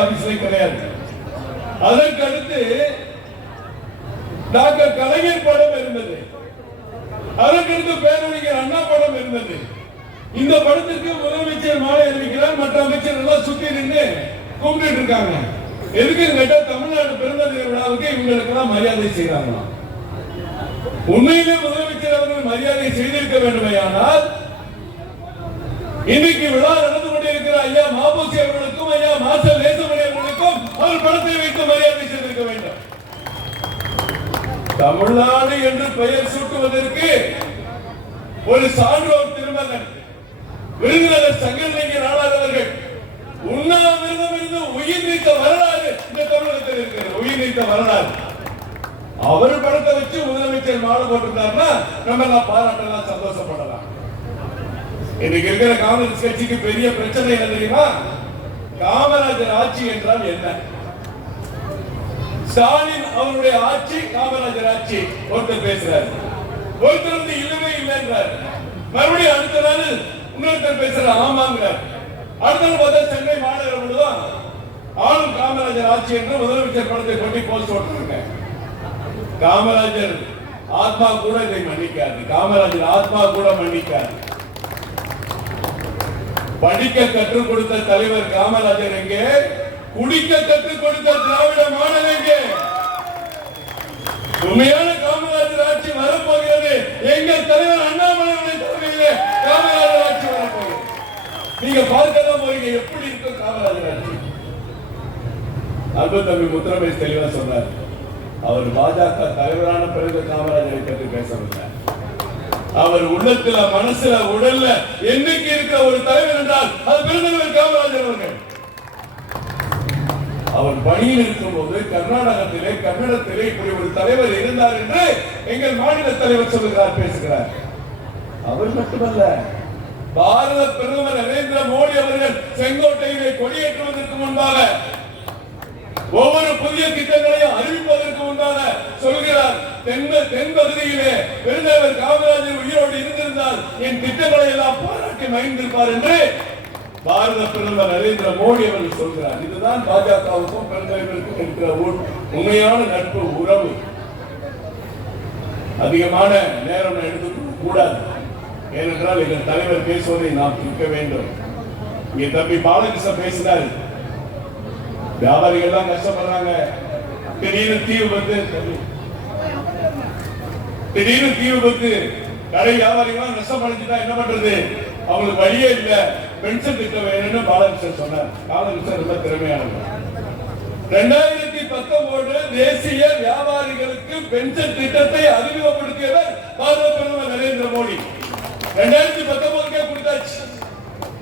ஆபீஸ்ல கிடையாது அதற்கு அடுத்து டாக்டர் கலைஞர் படம் இருந்தது. அதற்கடுத்து பேரறிஞர் அண்ணா படம் இருந்தது. இந்த படத்துக்கு முதலமைச்சர் மாலை அறிவிக்கிறார் மற்ற அமைச்சர் எல்லாம் சுத்தி நின்று கும்பிட்டு இருக்காங்க. எதுக்கு கேட்டா தமிழ்நாடு பிறந்த விழாவுக்கு இவங்களுக்கு எல்லாம் மரியாதை செய்யறாங்களாம் உண்மையிலே முதலமைச்சர் அவர்கள் மரியாதை செய்திருக்க வேண்டுமையானால் இன்னைக்கு விழா இருக்கிற ஐயா மாபூசி அவர்களுக்கும் ஐயா மாசல் நேசமணி அவர்களுக்கும் அவர் படத்தை வைத்து மரியாதை செய்திருக்க வேண்டும். தமிழ்நாடு என்று பெயர் சூட்டுவதற்கு ஒரு சான்றோர் திருமகன் விருதுநகர் சங்கரலிங்க நாடார் உண்ணாவிரதம் இருந்து உயிர் நீத்த வரலாறு இந்த தமிழகத்தில் இருக்கிறது. உயிர் நீத்த வரலாறு. அவர் படத்தை வச்சு முதலமைச்சர் மாடு போட்டிருந்தாருன்னா நம்ம எல்லாம் பாராட்டலாம் சந்தோஷப்படலாம். இன்னைக்கு இருக்கிற காங்கிரஸ் கட்சிக்கு பெரிய பிரச்சனை என்ன தெரியுமா? காமராஜர் ஆட்சி என்றால் என்ன? ஸ்டாலின் அவருடைய ஆட்சி காமராஜர் ஆட்சி. ஒருத்தர் பேசுறாரு. ஒருத்தர் வந்து இல்லவே இல்லைன்றார். மறுபடியும் அடுத்த நாள் இன்னொருத்தர் பேசுற ஆமாங்கிறார். அடுத்த நாள் பார்த்தா சென்னை மாநகர முழுதும் ஆளும் காமராஜர் ஆட்சி என்று முதலமைச்சர் படத்தை கொண்டு போஸ்ட் போட்டிருக்கேன். காமராஜர் ஆத்மா கூட இதை மன்னிக்காது. காமராஜர் ஆத்மா கூட மன்னிக்காது. படிக்க கற்றுக் கொடுத்த தலைவர் காமராஜர் எங்கே? குடிக்க கற்றுக் கொடுத்த திராவிட மாடல் எங்கே? உண்மையான காமராஜர் ஆட்சி வரப்போகிறது. எங்கள் தலைவர் அண்ணாமலை தலைமையிலே காமராஜர் ஆட்சி வரப்போகிறது. நீங்க பார்க்க தான் போறீங்க எப்படி இருக்கும் காமராஜர் ஆட்சி? அன்பு தம்பி முத்திரமேஷ் தெளிவா சொன்னார். அவர் பாஜக தலைவரான பிறகு காமராஜரை பற்றி பேசவில்லை. அவர் உள்ளத்துல மனசுல உடல்ல என்னைக்கு இருக்கிற ஒரு தலைவர் என்றால் அது பெருந்தலைவர் காமராஜர் அவர்கள். அவர் பணியில் இருக்கும்போது கர்நாடகத்திலே கன்னடத்திலே இப்படி ஒரு தலைவர் இருந்தார் என்று எங்கள் மாநில தலைவர் சொல்லுகிறார் பேசுகிறார். அவர் மட்டுமல்ல பாரத பிரதமர் நரேந்திர மோடி அவர்கள் செங்கோட்டையிலே கொடியேற்றுவதற்கு முன்பாக ஒவ்வொரு புதிய திட்டங்களையும் அறிவிப்பதற்கு முன்பாக சொல்கிறார். தென் தென் பகுதியிலே பெருந்தலைவர் காமராஜர் உயிரோடு இருந்திருந்தால் என் திட்டங்களை எல்லாம் பாராட்டி மகிழ்ந்திருப்பார் என்று பாரத பிரதமர் நரேந்திர மோடி அவர்கள் சொல்கிறார். இதுதான் பாஜகவுக்கும் பெருந்தலைவருக்கும் இருக்கிற உண்மையான நட்பு உறவு. அதிகமான நேரம் எடுத்துக்கொள்ள கூடாது. ஏனென்றால் எங்கள் தலைவர் பேசுவதை நாம் கேட்க வேண்டும். இங்கே தம்பி பாலகிருஷ்ணன் பேசினார். வியாபாரிகள் எல்லாம் கஷ்டப்படுறாங்க. திடீர்னு தீ விபத்து திடீர்னு தீ விபத்து கடை வியாபாரிகள் நஷ்டம் அடைஞ்சுட்டா என்ன பண்றது? அவங்களுக்கு வழியே இல்ல. பென்ஷன் திட்டம் வேணும்னு பாலகிருஷ்ணன் சொன்னார். பாலகிருஷ்ணன் ரொம்ப திறமையானவர். ரெண்டாயிரத்தி பத்தொன்பது தேசிய வியாபாரிகளுக்கு பென்ஷன் திட்டத்தை அறிமுகப்படுத்தியவர் பாரத பிரதமர் நரேந்திர மோடி. ரெண்டாயிரத்தி பத்தொன்பதுக்கே கொடுத்தாச்சு.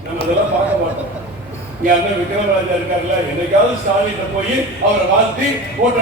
நம்ம அதெல்லாம் பார்க்க மாட்டோம். இங்க அண்ணன் விக்ரமராஜா இருக்காருல்ல. என்னைக்காவது ஸ்டாலின் போய் அவரை வாழ்த்தி போட்டோ